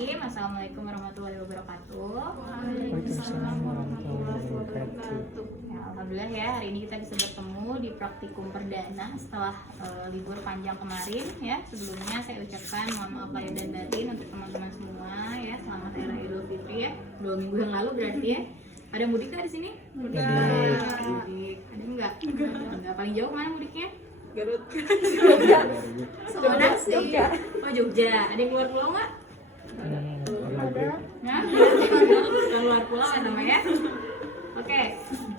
Bismillahirrahmanirrahim. Assalamualaikum warahmatullahi wabarakatuh. Waalaikumsalam warahmatullahi wabarakatuh. Ya, alhamdulillah ya, hari ini kita bisa bertemu di praktikum perdana setelah libur panjang kemarin ya. Sebelumnya saya ucapkan mohon maaf lahir dan batin untuk teman-teman semua ya. Selamat Hari Raya Idul Fitri ya. 2 minggu yang lalu berarti ya. Ada mudik nggak di sini? Mudik. Ada enggak? Enggak. Paling jauh mana mudiknya? Garut. Semarang sih. Oh, Jogja. Ada yang keluar pulau nggak? Nah, keluar pulau ya namanya. Oke,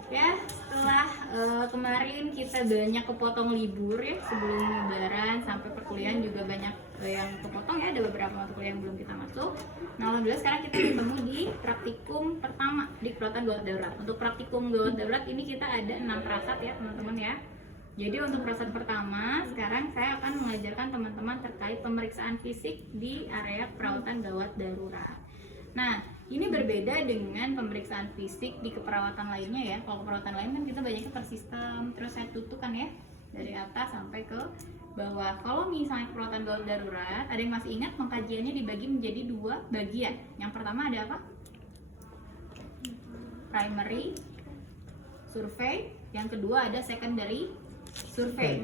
ya setelah kemarin kita banyak kepotong libur ya sebelum lebaran sampai perkuliahan juga banyak yang kepotong ya, ada beberapa mata kuliah yang belum kita masuk. Nah, alhamdulillah sekarang kita ketemu di praktikum pertama di Kelautan Gawat Darurat. Untuk praktikum Gawat Darurat ini kita ada 6 prasat ya teman-teman ya. Jadi untuk prasat pertama, sekarang saya akan mengajarkan teman-teman terkait pemeriksaan fisik di area perawatan gawat darurat. Nah, ini berbeda dengan pemeriksaan fisik di keperawatan lainnya ya. Kalau keperawatan lain kan kita banyaknya per sistem, terus saya tutup kan ya, dari atas sampai ke bawah. Kalau misalnya perawatan gawat darurat, ada yang masih ingat pengkajiannya dibagi menjadi 2 bagian. Yang pertama ada apa? Primary survey, yang kedua ada secondary survei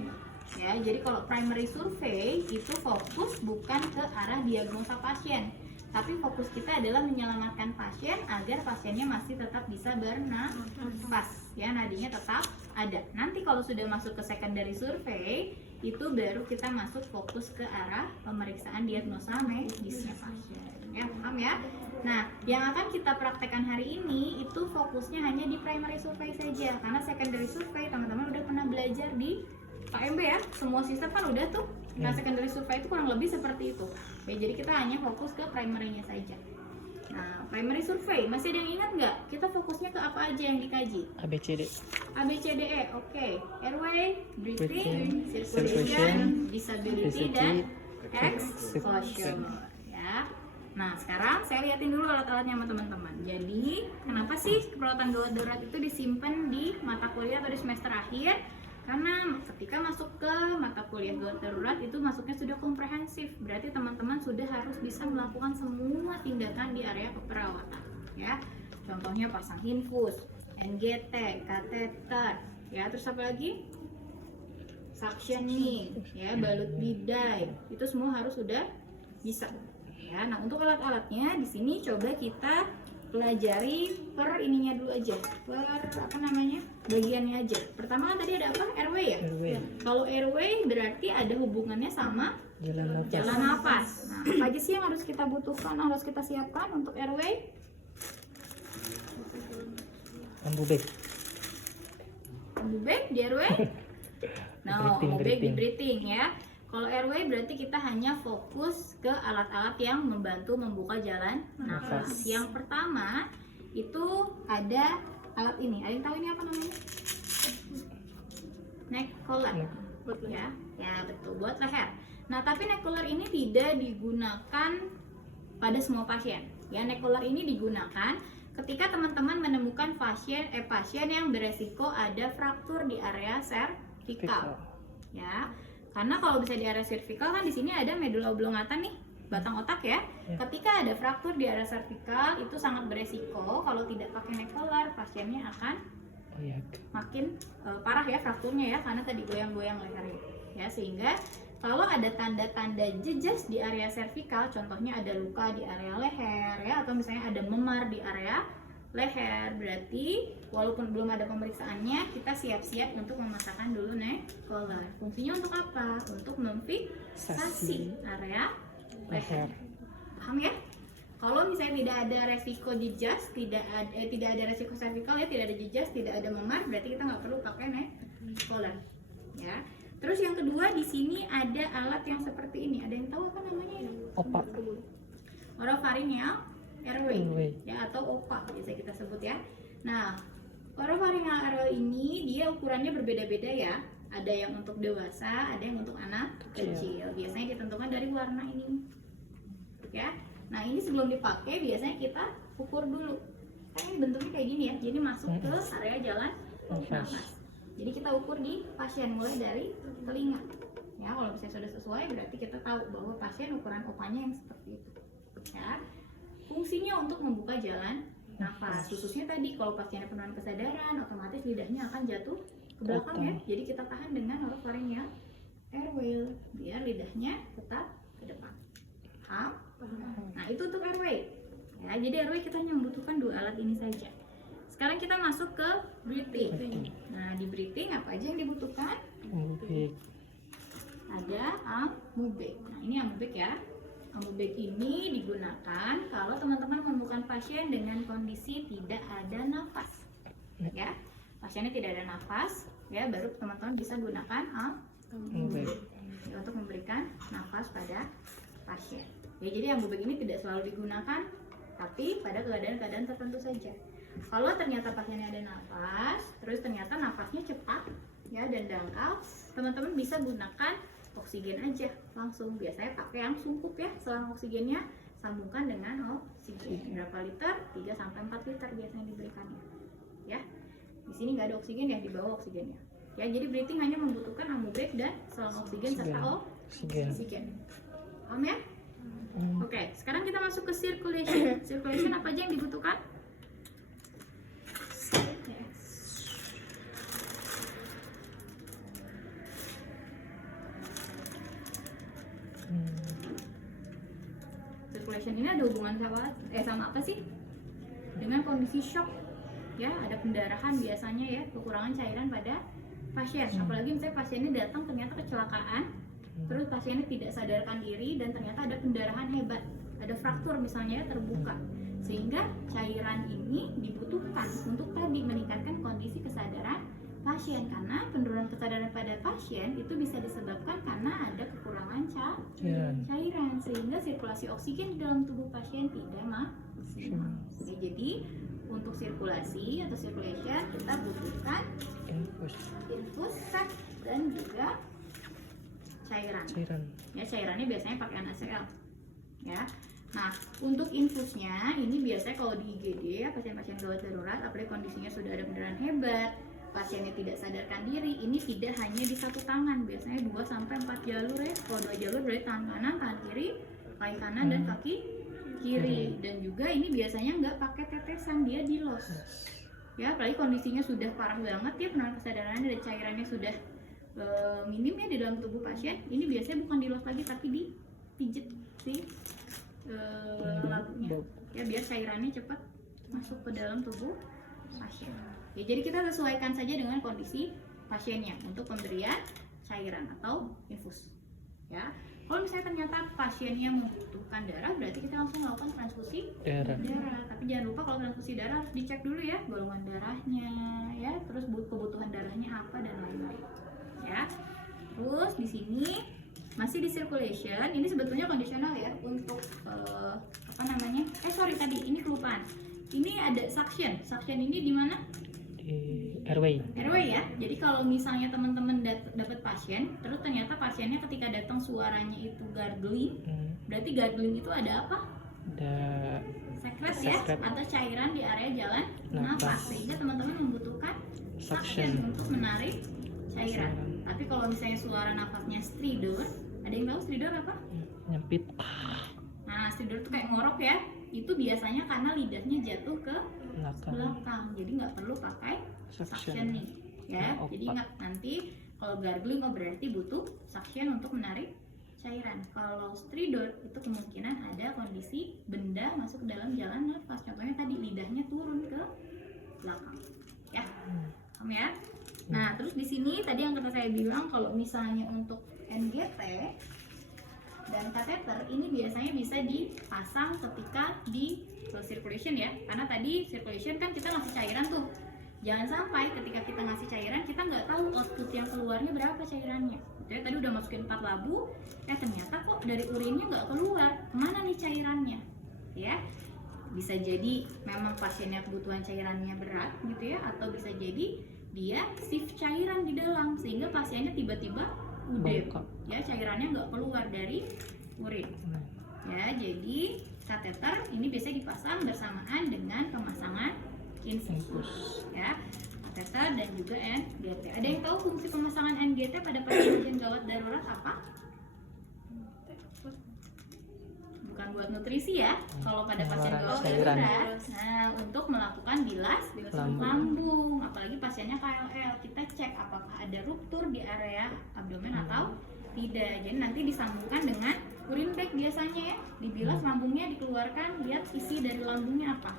ya. Jadi kalau primary survey itu fokus bukan ke arah diagnosa pasien, tapi fokus kita adalah menyelamatkan pasien agar pasiennya masih tetap bisa bernafas ya, nadinya tetap ada. Nanti kalau sudah masuk ke secondary survey itu baru kita masuk fokus ke arah pemeriksaan diagnosa medisnya pasien ya, paham ya? Nah, yang akan kita praktekkan hari ini itu fokusnya hanya di primary survey saja, karena secondary survey teman-teman udah pernah belajar di KMB ya, semua sistem kan udah tuh. Nah, secondary survey itu kurang lebih seperti itu ya, jadi kita hanya fokus ke primary-nya saja. Nah, primary survey, masih ada yang ingat nggak? Kita fokusnya ke apa aja yang dikaji? ABCD. ABCDE, oke. Airway, breathing, Circulation, circulation, disability, dan exposure. exposure ya. Nah, sekarang saya liatin dulu alat-alatnya sama teman-teman. Jadi, kenapa sih perawatan gawat darurat itu disimpan di mata kuliah atau di semester akhir? Karena ketika masuk ke mata kuliah gawat darurat itu masuknya sudah komprehensif. Berarti teman-teman sudah harus bisa melakukan semua tindakan di area keperawatan, ya. Contohnya pasang infus, NGT, kateter, ya. Terus apa lagi? Suctioning, ya, balut bidai. Itu semua harus sudah bisa. Ya, nah untuk alat-alatnya di sini coba kita pelajari per ininya dulu aja, per apa namanya, bagiannya aja. Pertama kan tadi ada apa? Airway ya. Airway. Kalau airway berarti ada hubungannya sama Jalan nafas. jalan nafas. Nah, apa aja sih yang harus kita butuhkan, harus kita siapkan untuk airway? Ambu bag. Ambu bag di airway? No, ambu bag di breathing ya. Kalau airway berarti kita hanya fokus ke alat-alat yang membantu membuka jalan nafas. Yang pertama itu ada alat ini. Ada yang tahu ini apa namanya? Neck collar. Ya, ya betul, buat leher. Nah, tapi neck collar ini tidak digunakan pada semua pasien. Ya, neck collar ini digunakan ketika teman-teman menemukan pasien yang beresiko ada fraktur di area cervical. Ya. Karena kalau bisa di area cervical kan di sini ada medula oblongata nih, batang otak ya. Ketika ada fraktur di area cervical itu sangat beresiko. Kalau tidak pakai neck collar, pasiennya akan makin parah ya frakturnya ya, karena tadi goyang-goyang lehernya. Ya, sehingga kalau ada tanda-tanda jejas di area cervical, contohnya ada luka di area leher ya, atau misalnya ada memar di area leher, berarti walaupun belum ada pemeriksaannya, kita siap-siap untuk memasangkan dulu neck collar. Fungsinya untuk apa? Untuk memfiksasi area leher. Paham ya? Kalau misalnya tidak ada resiko jejas, tidak ada resiko cervical ya, tidak ada jejas, tidak ada memar, berarti kita nggak perlu pakai neck collar. Ya. Terus yang kedua di sini ada alat yang seperti ini. Ada yang tahu apa namanya ini? Opak. Oropharyngeal airway ya, atau OPA biasa kita sebut ya. Nah, oropharyngeal airway ini dia ukurannya berbeda-beda ya. Ada yang untuk dewasa, ada yang untuk anak kecil. Biasanya ditentukan dari warna ini. Ya. Nah, ini sebelum dipakai biasanya kita ukur dulu. Kan ini bentuknya kayak gini ya. Jadi masuk ke area jalan nafas. Jadi kita ukur di pasien mulai dari telinga. Ya, kalau misalnya sudah sesuai berarti kita tahu bahwa pasien ukuran OPA-nya yang seperti itu. Ya. fungsinya untuk membuka jalan nafas, khususnya tadi kalau pasiennya penurunan kesadaran, otomatis lidahnya akan jatuh ke belakang ya. Jadi kita tahan dengan oropharyngeal airway biar lidahnya tetap ke depan. Paham? Nah itu untuk airway. Ya, jadi airway kita hanya membutuhkan 2 alat ini saja. Sekarang kita masuk ke breathing. Nah di breathing apa aja yang dibutuhkan? Amubek. Ada amubek. Nah ini amubek ya. Amubek ini digunakan kalau teman-teman menemukan pasien dengan kondisi tidak ada nafas. Ya, pasiennya tidak ada nafas, ya baru teman-teman bisa gunakan Amubek. untuk memberikan nafas pada pasien. Ya, jadi amubek ini tidak selalu digunakan, tapi pada keadaan-keadaan tertentu saja. Kalau ternyata pasiennya ada nafas, terus ternyata nafasnya cepat, ya dan dangkal, teman-teman bisa gunakan oksigen aja langsung. Biasanya pakai yang sungkup ya, selang oksigennya sambungkan dengan oksigen. Berapa liter? 3 sampai 4 liter biasanya diberikannya. Ya. Di sini nggak ada oksigen ya, di bawah oksigennya. Ya, jadi breathing hanya membutuhkan amubek dan selang oksigen serta oksigen. Paham ya? Oke, sekarang kita masuk ke circulation. Circulation apa aja yang dibutuhkan? Ya. Circulation ini ada hubungan sama apa sih? Dengan kondisi shock. Ya, ada pendarahan biasanya ya, kekurangan cairan pada pasien. Apalagi misalnya pasiennya datang ternyata kecelakaan, terus pasiennya tidak sadarkan diri dan ternyata ada pendarahan hebat, ada fraktur misalnya terbuka, sehingga cairan ini dibutuhkan untuk tadi meningkatkan kondisi kesadaran pasien. Karena penurunan kesadaran pada pasien itu bisa disebabkan karena ada kekurangan cairan, sehingga sirkulasi oksigen di dalam tubuh pasien tidak maksimal. Oke, jadi untuk sirkulasi atau circulation kita butuhkan infus, sep, dan juga cairan. Ya, cairannya biasanya pakai NaCl. Ya. Nah, untuk infusnya ini biasanya kalau di IGD ya, pasien-pasien gawat darurat, apalagi kondisinya sudah ada pendarahan hebat, pasiennya tidak sadarkan diri, ini tidak hanya di satu tangan, biasanya 2 sampai 4 jalur ya. Kalau 2 jalur berarti tangan kanan, tangan kiri, kaki kanan dan kaki kiri. Dan juga ini biasanya nggak pakai tetesan, dia dilos. Ya, apalagi kondisinya sudah parah banget ya, penurunan kesadarannya dan cairannya sudah minim ya di dalam tubuh pasien. Ini biasanya bukan dilos lagi tapi dipijit si labunya. Ya, biar cairannya cepat masuk ke dalam tubuh pasien. Ya, jadi kita sesuaikan saja dengan kondisi pasiennya untuk pemberian cairan atau infus. Ya, kalau misalnya ternyata pasiennya membutuhkan darah, berarti kita langsung melakukan transfusi darah. Tapi jangan lupa kalau transfusi darah harus dicek dulu ya golongan darahnya, ya, terus kebutuhan darahnya apa dan lain-lain. Ya, terus di sini masih di circulation. Ini sebetulnya kondisional ya untuk tadi ini kelupaan. Ini ada suction. Suction ini di mana? Airway ya. Jadi kalau misalnya teman-teman dapat pasien, terus ternyata pasiennya ketika datang suaranya itu gargling, berarti gargling itu ada apa? Ada sekret ya, atau cairan di area jalan nafas, sehingga teman-teman membutuhkan suction untuk menarik cairan. Tapi kalau misalnya suara nafasnya stridor, ada yang tahu stridor apa? Nyempit. Nah, stridor itu kayak ngorok ya. Itu biasanya karena lidahnya jatuh ke belakang, jadi nggak perlu pakai suction nih, ya. Jadi ingat nanti kalau gargling berarti butuh suction untuk menarik cairan. Kalau stridor itu kemungkinan ada kondisi benda masuk ke dalam jalan nafas. Contohnya tadi lidahnya turun ke belakang, ya. Paham ya? Nah, terus di sini tadi yang saya bilang kalau misalnya untuk NGT dan kateter ini biasanya bisa dipasang ketika di circulation ya, karena tadi circulation kan kita ngasih cairan tuh. Jangan sampai ketika kita ngasih cairan kita nggak tahu output yang keluarnya berapa cairannya. Jadi tadi udah masukin 4 labu, ternyata kok dari urinnya nggak keluar, kemana nih cairannya? Ya, bisa jadi memang pasiennya kebutuhan cairannya berat gitu ya, atau bisa jadi dia shift cairan di dalam sehingga pasiennya tiba-tiba udem, ya cairannya nggak keluar dari urin. Ya, jadi kateter ini biasanya dipasang bersamaan dengan pemasangan infus. Ya, kateter dan juga NGT. Ada yang tahu fungsi pemasangan NGT pada pasien gawat darurat apa? bukan buat nutrisi ya. Kalau pada pasien Pengeluaran gawat sayuran. darurat, nah untuk melakukan bilas Lambung. lambung, apalagi pasiennya KLL, kita cek apakah ada ruptur di area abdomen atau tidak. Jadi nanti disambungkan dengan urine bag biasanya ya, dibilas lambungnya, dikeluarkan, lihat isi dari lambungnya apa,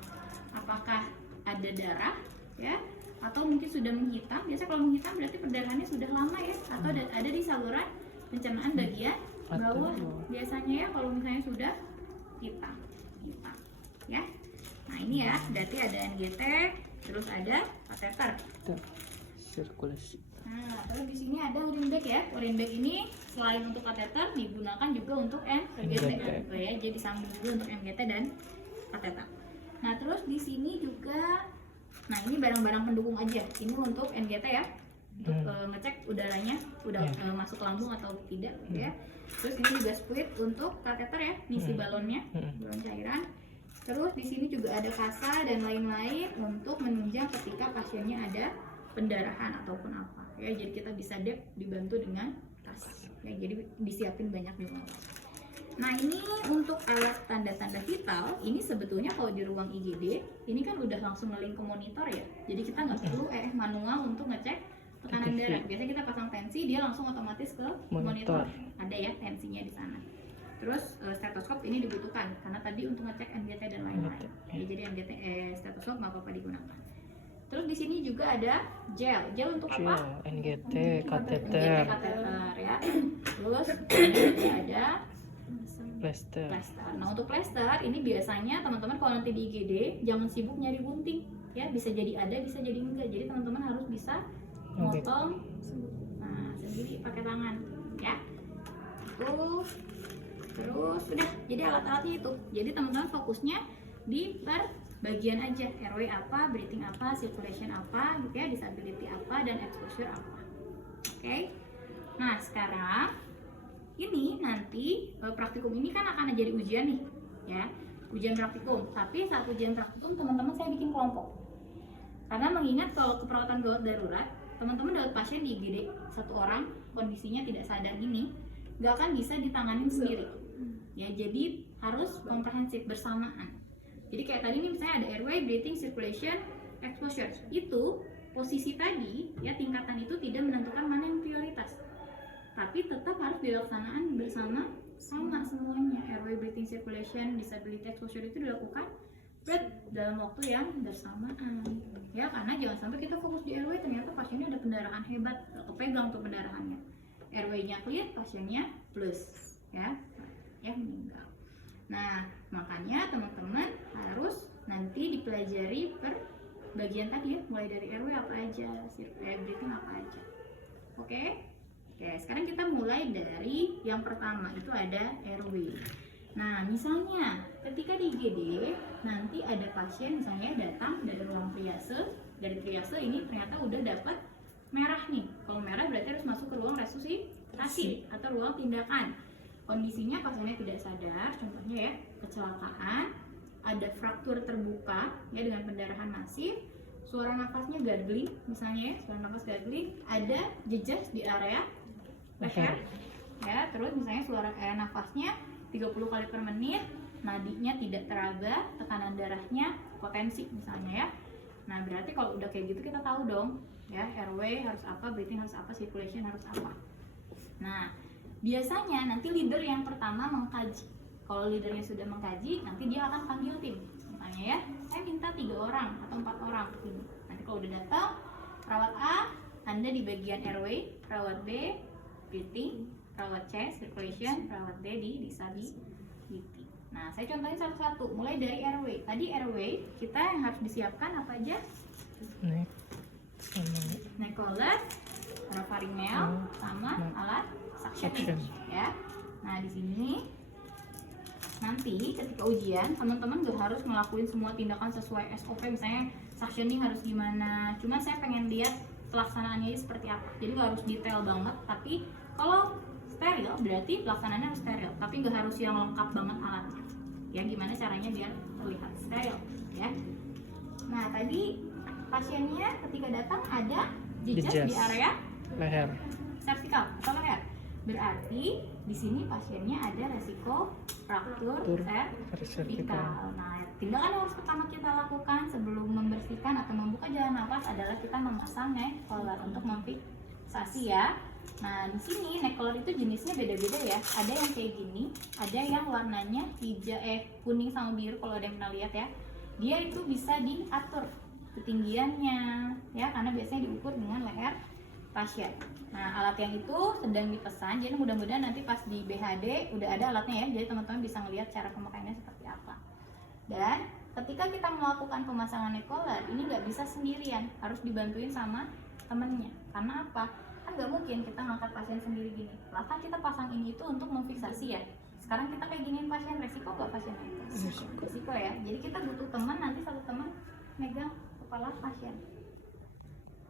apakah ada darah ya, atau mungkin sudah menghitam. Biasa kalau menghitam berarti perdarahannya sudah lama ya, atau ada di saluran pencernaan bagian bawah biasanya ya, kalau misalnya sudah hitam ya. Nah ini ya, berarti ada NGT, terus ada kateter. Itu sirkulasi. Nah, terus di sini ada urine bag ya. Urine bag ini selain untuk kateter digunakan juga untuk NGT. Oh ya, jadi sambung juga untuk NGT dan kateter. Nah, terus di sini juga, nah ini barang-barang pendukung aja. Ini untuk NGT ya, untuk ngecek udaranya udah masuk lambung atau tidak gitu ya. Terus ini juga squid untuk kateter ya, ngisi balonnya, balon cairan. Terus di sini juga ada kasa dan lain-lain untuk menunjang ketika pasiennya ada pendarahan ataupun apa ya. Jadi kita bisa dibantu dengan kasa ya, jadi disiapin banyak juga. Nah ini untuk alat tanda-tanda vital, ini sebetulnya kalau di ruang IGD ini kan udah langsung ngeling ke monitor ya, jadi kita nggak perlu manual untuk ngecek tekanan darah. Biasanya kita pasang tensi, dia langsung otomatis ke monitor. Ada ya tensinya di sana. Terus stetoskop ini dibutuhkan karena tadi untuk ngecek NGT dan lain-lain. Ya, jadi NGT stetoskop nggak apa-apa digunakan. Terus di sini juga ada gel untuk apa? NGT, NGT kateter, kateter ya. Terus juga ada plaster. Nah untuk plaster ini biasanya teman-teman kalau nanti di IGD jangan sibuk nyari gunting ya, bisa jadi ada, bisa jadi enggak. Jadi teman-teman harus bisa motong sendiri pakai tangan ya. Terus udah, jadi alat-alatnya itu. Jadi teman-teman fokusnya di per bagian aja, airway apa, breathing apa, circulation apa gitu ya, disability apa, dan exposure apa. Oke. Nah sekarang ini nanti praktikum ini kan akan jadi ujian nih ya, ujian praktikum. Tapi saat ujian praktikum teman-teman saya bikin kelompok, karena mengingat kalau keperawatan gawat darurat teman-teman dapat pasien di IGD satu orang kondisinya tidak sadar ini nggak akan bisa ditanganin sendiri ya, jadi harus komprehensif bersamaan. Jadi kayak tadi nih misalnya ada airway, breathing, circulation, exposure, itu posisi tadi ya, tingkatan itu tidak menentukan mana yang prioritas, tapi tetap harus dilaksanakan bersama semuanya. Airway, breathing, circulation, disability, exposure itu dilakukan dalam waktu yang bersamaan ya, karena jangan sampai kita fokus di airway ternyata pasiennya ada pendarahan hebat, kepegang tuh pendarahannya, airway-nya clear, pasiennya plus ya meninggal. Nah makanya teman-teman harus nanti dipelajari per bagian tadi ya, mulai dari airway apa aja, breathing apa aja. Oke, sekarang kita mulai dari yang pertama, itu ada airway. Nah misalnya ketika di IGD nanti ada pasien misalnya datang dari ruang triase, dari triase ini ternyata udah dapat merah nih. Kalau merah berarti harus masuk ke ruang resusitasi atau ruang tindakan. Kondisinya pasiennya tidak sadar, contohnya ya kecelakaan, ada fraktur terbuka ya dengan pendarahan masif, suara nafasnya gargling misalnya ya, suara nafas gargling, ada jejak di area leher ya, terus misalnya suara nafasnya 30 kali per menit, nadinya tidak teraba, tekanan darahnya potensi misalnya ya. Nah berarti kalau udah kayak gitu kita tahu dong ya, airway harus apa, breathing harus apa, circulation harus apa. Nah biasanya nanti leader yang pertama mengkaji. Kalau leadernya sudah mengkaji, nanti dia akan panggil tim. Misalnya ya, saya minta 3 orang atau 4 orang ini. Nanti kalau udah datang, perawat A, Anda di bagian airway, perawat B, breathing, perawat C, circulation, perawat D di disability. Nah, saya contohin satu-satu. Mulai dari airway. Tadi airway, kita yang harus disiapkan apa aja? Neck collar, orofaringel, sama alat suction ya. Nah, di sini nanti ketika ujian teman-teman gak harus ngelakuin semua tindakan sesuai SOP, misalnya suctioning harus gimana, cuma saya pengen lihat pelaksanaannya seperti apa, jadi gak harus detail banget. Tapi kalau steril berarti pelaksanaannya harus steril, tapi gak harus yang lengkap banget alatnya ya, gimana caranya biar terlihat steril ya. Nah tadi pasiennya ketika datang ada jejak di area leher, cervical atau leher, berarti di sini pasiennya ada resiko fraktur vertikal. vertikal. Nah, tindakan yang harus pertama kita lakukan sebelum membersihkan atau membuka jalan nafas adalah kita memasang neck collar untuk memfiksasi ya. Nah, di sini neck collar itu jenisnya beda-beda ya. Ada yang kayak gini, ada yang warnanya kuning sama biru kalau ada yang pernah lihat ya. Dia itu bisa diatur ketinggiannya ya, karena biasanya diukur dengan leher pasien. Nah, alat yang itu sedang dipesan, jadi mudah-mudahan nanti pas di BHD udah ada alatnya ya, jadi teman-teman bisa ngelihat cara pemakaiannya seperti apa. Dan ketika kita melakukan pemasangan neck collar, ini nggak bisa sendirian, harus dibantuin sama temennya. Karena apa? Kan nggak mungkin kita ngangkat pasien sendiri gini. Lah kan kita pasang ini itu untuk memfiksasi ya. Sekarang kita kayak giniin pasien, resiko nggak pasiennya itu? Resiko ya. Jadi kita butuh teman, nanti satu teman megang kepala pasien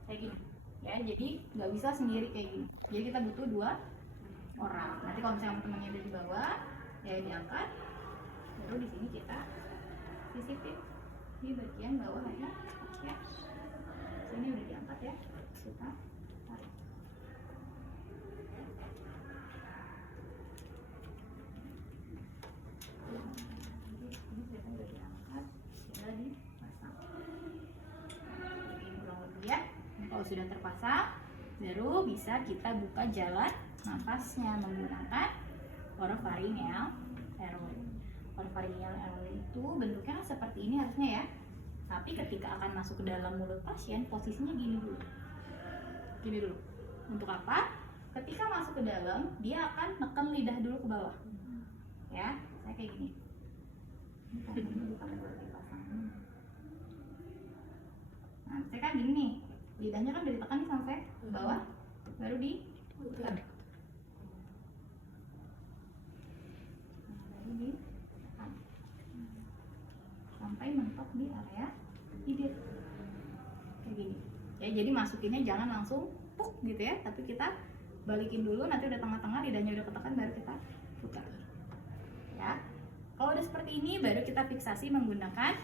kayak gini ya, jadi nggak bisa sendiri kayak gini, jadi kita butuh 2 orang. Nanti kalau misalnya temannya ada di bawah ya diangkat, baru di sini kita sisipin di bagian bawah aja ya. Sini udah diangkat ya, kita tarik. Ini kita udah diangkat, tinggal dipasang. Jadi kurang lebih ya. Kalau sudah terpasang, baru bisa kita buka jalan nafasnya menggunakan oropharyngeal airway. Oropharyngeal airway itu bentuknya seperti ini harusnya ya. Tapi ketika akan masuk ke dalam mulut pasien, posisinya gini dulu. Gini dulu. Untuk apa? Ketika masuk ke dalam, dia akan neken lidah dulu ke bawah. Ya, saya kayak gini. Nah, saya kan gini nih. Lidahnya kan udah ditekan nih sampai ke bawah, baru diputar. Baru ditekan sampai mentok di area bibir kayak gini ya. Jadi masukinnya jangan langsung puk gitu ya, tapi kita balikin dulu, nanti udah tengah-tengah lidahnya udah ketekan, baru kita putar ya. Kalau udah seperti ini baru kita fiksasi menggunakan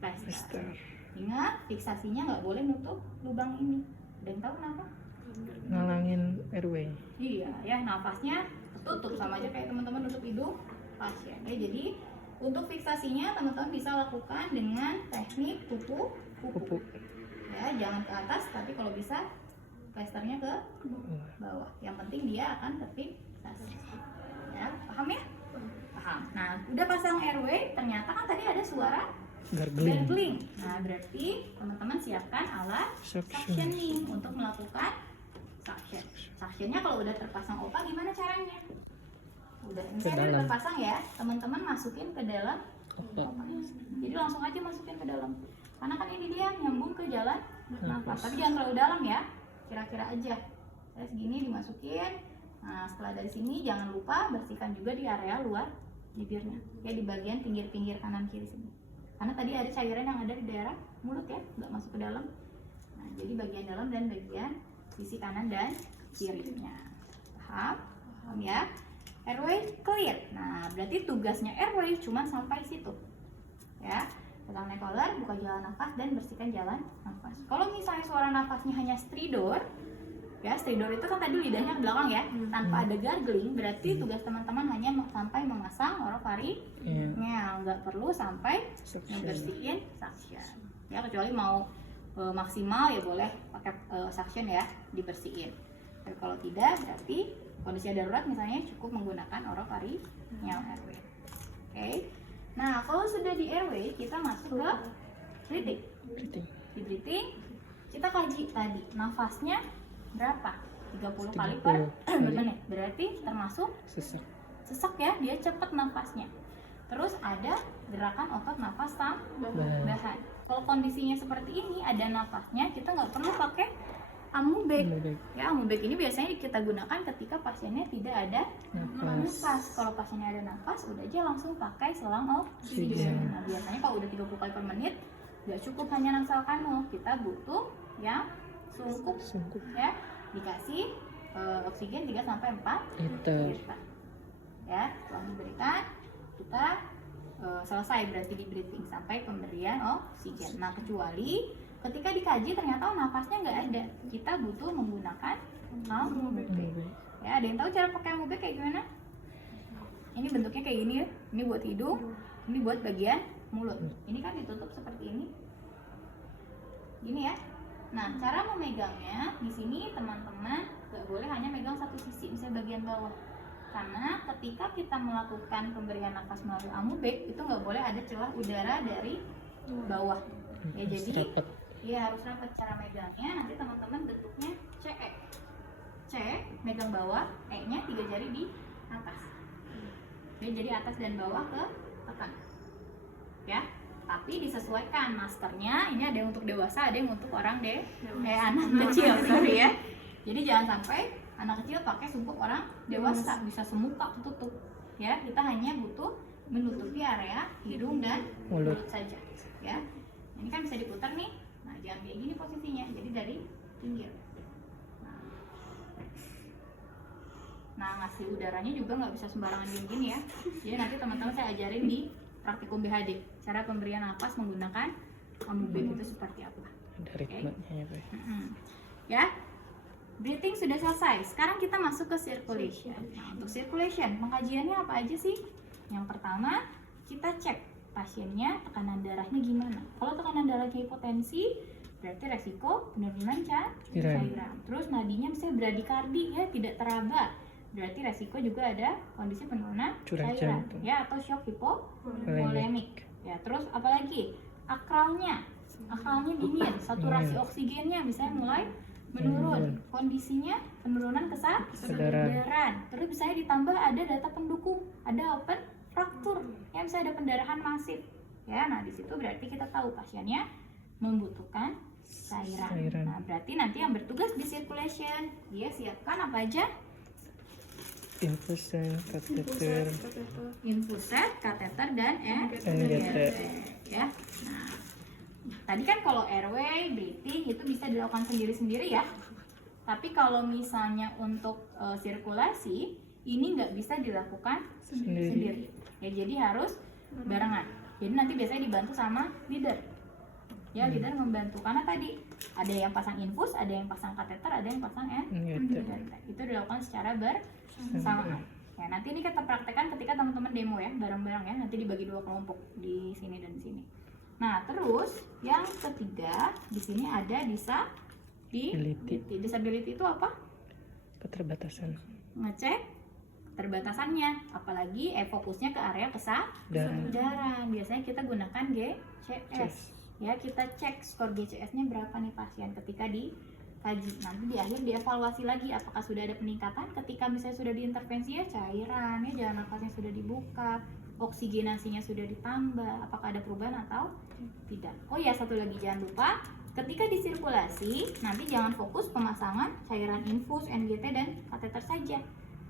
plaster. Ingat, fiksasinya nggak boleh nutup lubang ini. Ada yang tahu kenapa? Ngalangin airway. Iya ya, nafasnya tertutup, sama aja kayak teman-teman nutup hidung pasien ya. Jadi untuk fiksasinya teman-teman bisa lakukan dengan teknik kupu-kupu ya, jangan ke atas, tapi kalau bisa plasternya ke bawah. Yang penting dia akan terfiksasi ya. Paham ya? Paham. Nah, udah pasang airway, ternyata kan tadi ada suara gargling. Nah, berarti teman-teman siapkan alat suctioning untuk melakukan suction. Suctionnya kalau udah terpasang OPA gimana caranya? Udah, misalnya udah terpasang ya, teman-teman masukin ke dalam OPA. Jadi langsung aja masukin ke dalam. Karena kan ini dia nyambung ke jalan nafas. Tapi jangan terlalu dalam ya, kira-kira aja. Saya segini dimasukin. Nah, setelah dari sini jangan lupa bersihkan juga di area luar bibirnya. Ya, di bagian pinggir-pinggir kanan kiri sini. Karena tadi ada cairan yang ada di daerah mulut ya, nggak masuk ke dalam. Nah, jadi bagian dalam dan bagian sisi kanan dan kirinya. Paham? Paham ya? Airway clear. Nah, berarti tugasnya airway cuma sampai situ. Ya, pegang neck collar, buka jalan nafas dan bersihkan jalan nafas. Kalau misalnya suara nafasnya hanya stridor, ya stridor itu kan tadi lidahnya ke belakang ya, tanpa ada gargling, berarti tugas teman-teman hanya sampai memasang oropharyngeal, nggak perlu sampai membersihin suction ya, kecuali mau maksimal ya boleh pakai suction ya, dibersihin. Tapi kalau tidak, berarti kondisi darurat misalnya cukup menggunakan oropharyngeal airway. Oke. Nah, kalau sudah di airway, kita masuk ke breathing. Di breathing kita kaji tadi nafasnya berapa? 30 kali per menit. Berarti termasuk sesak ya, dia cepat nafasnya. Terus ada gerakan otot nafas tambahan. Kalau kondisinya seperti ini, ada nafasnya, kita nggak perlu pakai amubek. Ya, amubek ini biasanya kita gunakan ketika pasiennya tidak ada nafas. Kalau pasiennya ada nafas, udah aja langsung pakai selang oksigen. Nah, biasanya kalau udah 30 kali per menit, nggak cukup hanya nasal kanul, kita butuh yang sungkup ya, dikasih oksigen 3-4 liter ya. Setelah diberikan, kita selesai berarti di breathing sampai pemberian oksigen. Nah, kecuali ketika dikaji ternyata nafasnya nggak ada, kita butuh menggunakan amubek ya. Ada yang tahu cara pakai amubek kayak gimana? Ini bentuknya kayak gini ya. Ini buat hidung, ini buat bagian mulut. Ini kan ditutup seperti ini. Gini ya. Nah, cara memegangnya di sini teman-teman nggak boleh hanya megang satu sisi, misalnya bagian bawah. Karena ketika kita melakukan pemberian nafas melalui amubek itu nggak boleh ada celah udara dari bawah. Ya, jadi ya harus rapat cara megangnya. Nanti teman-teman bentuknya CE. C megang bawah, E-nya 3 jari di atas. Ya, jadi atas dan bawah ke tekan. Ya. Tapi disesuaikan maskernya, ini ada yang untuk dewasa, ada yang untuk orang anak kecil, sorry ya. Jadi jangan sampai anak kecil pakai sungguh orang dewasa, bisa semuka ketutup. Ya, kita hanya butuh menutupi area hidung dan mulut saja. Ya, ini kan bisa diputar nih. Nah, jangan kayak gini posisinya, jadi dari pinggir. Nah, ngasih udaranya juga nggak bisa sembarangan gini ya. Jadi nanti teman-teman saya ajarin di praktikum BHD cara pemberian napas menggunakan amubek itu seperti apa. Ada ritmenya ya, Pak. Ya, breathing sudah selesai. Sekarang kita masuk ke circulation. Nah, untuk circulation pengajiannya apa aja sih? Yang pertama kita cek pasiennya tekanan darahnya gimana. Kalau tekanan darahnya hipotensi, berarti resiko penurunan cairan. Terus nadinya misalnya bradikardi ya, tidak teraba, berarti resiko juga ada kondisi penurunan cairan ya, atau shock hipovolemik ya. Terus apalagi akralnya dingin, saturasi oksigennya misalnya mulai menurun, kondisinya penurunan kesadaran. Terus misalnya ditambah ada data pendukung, ada open fracture ya, misalnya ada pendarahan masif ya. Nah, di situ berarti kita tahu pasiennya membutuhkan cairan. Nah, berarti nanti yang bertugas di circulation dia siapkan apa aja? Infusen, kateter, dan enggeter. Ya. Nah, tadi kan kalau airway, breathing itu bisa dilakukan sendiri-sendiri ya. Tapi kalau misalnya untuk sirkulasi ini nggak bisa dilakukan sendiri. Ya, jadi harus barengan. Jadi nanti biasanya dibantu sama leader. Ya, leader membantu karena tadi ada yang pasang infus, ada yang pasang kateter, ada yang pasang enggeter. Itu dilakukan secara bersamaan. Ya, nanti ini kita praktekkan ketika teman-teman demo ya, bareng-bareng ya. Nanti dibagi 2 kelompok di sini dan di sini. Nah, terus yang ketiga di sini ada disability. Disability itu apa? Keterbatasan. Ngecek keterbatasannya, apalagi fokusnya ke area kesadaran. Biasanya kita gunakan GCS. Ya, kita cek skor GCS-nya berapa nih pasien ketika dikaji. Nanti di akhir dievaluasi lagi apakah sudah ada peningkatan. Ketika misalnya sudah diintervensi ya cairan, ya jalan nafasnya sudah dibuka, oksigenasinya sudah ditambah, apakah ada perubahan atau tidak. Oh ya, satu lagi jangan lupa, ketika disirkulasi nanti jangan fokus pemasangan cairan infus, NGT dan kateter saja.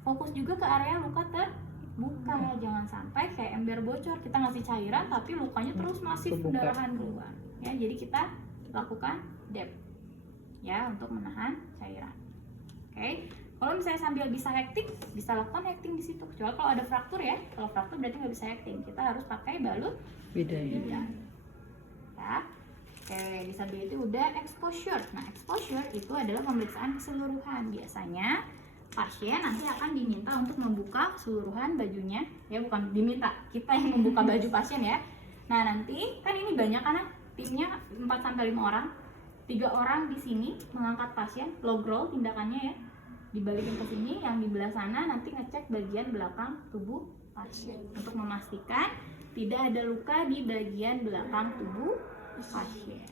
Fokus juga ke area luka terbuka. Jangan sampai kayak ember bocor, kita ngasih cairan tapi lukanya terus masif pendarahan keluar. Ya, jadi kita lakukan DEP ya untuk menahan cairan. Oke. Kalau misalnya sambil bisa hektik, bisa lakukan hekting di situ. Kecuali kalau ada fraktur ya. Kalau fraktur berarti nggak bisa hekting. Kita harus pakai balut bidan. Ya. Oke, disability udah. Exposure. Nah, exposure itu adalah pemeriksaan keseluruhan. Biasanya pasien nanti akan diminta untuk membuka keseluruhan bajunya. Ya, bukan diminta, kita yang membuka baju pasien ya. Nah, nanti kan ini banyak karena timnya 4-5 orang. 3 orang di sini mengangkat pasien, log roll tindakannya ya. Dibalikin ke sini, yang di belah sana nanti ngecek bagian belakang tubuh pasien untuk memastikan tidak ada luka di bagian belakang tubuh pasien.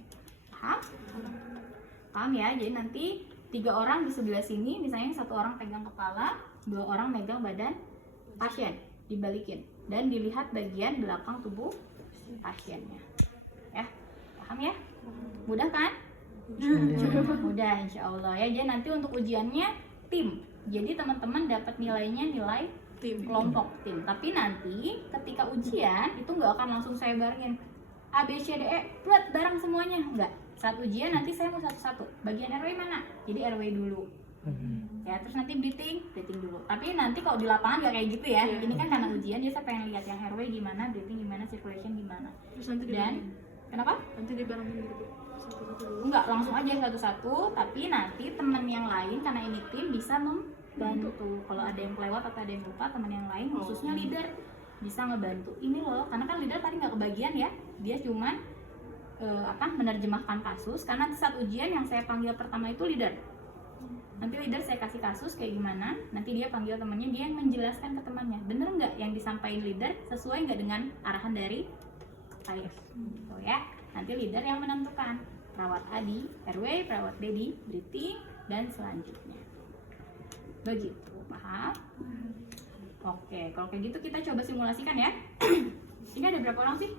Paham? Paham ya? Jadi nanti 3 orang di sebelah sini, misalnya 1 orang pegang kepala, 2 orang megang badan pasien, dibalikin dan dilihat bagian belakang tubuh pasiennya. Ya, paham ya? Mudah kan? Mudah, insya Allah ya. Jadi nanti untuk ujiannya tim. Jadi teman-teman dapat nilainya nilai tim, kelompok tim. Tapi nanti ketika ujian itu nggak akan langsung saya barengin A, B, C, D, E, buat bareng semuanya. Enggak. Saat ujian nanti saya mau satu-satu. Bagian RW mana? Jadi RW dulu. Ya, terus nanti breathing dulu. Tapi nanti kalau di lapangan nggak kayak gitu ya. Ini kan karena ujian, jadi saya pengen lihat yang RW gimana, breathing gimana, circulation gimana. Terus nanti dan kenapa? Nanti dibarengin gitu. Enggak, langsung aja satu-satu, tapi nanti teman yang lain karena ini tim bisa membantu. Kalau ada yang kelewat atau ada yang lupa, teman yang lain khususnya leader bisa ngebantu ini loh, karena kan leader tadi nggak kebagian ya, dia cuman menerjemahkan kasus, karena saat ujian yang saya panggil pertama itu leader. Nanti leader saya kasih kasus kayak gimana, nanti dia panggil temannya, dia yang menjelaskan ke temannya, bener nggak yang disampaikan leader sesuai nggak dengan arahan dari saya, gitu ya. Nanti leader yang menentukan perawat Adi, RW, perawat Dedi, briefing, dan selanjutnya. Begitu, paham? Oke, kalau kayak gitu kita coba simulasikan ya. Ini ada berapa orang sih?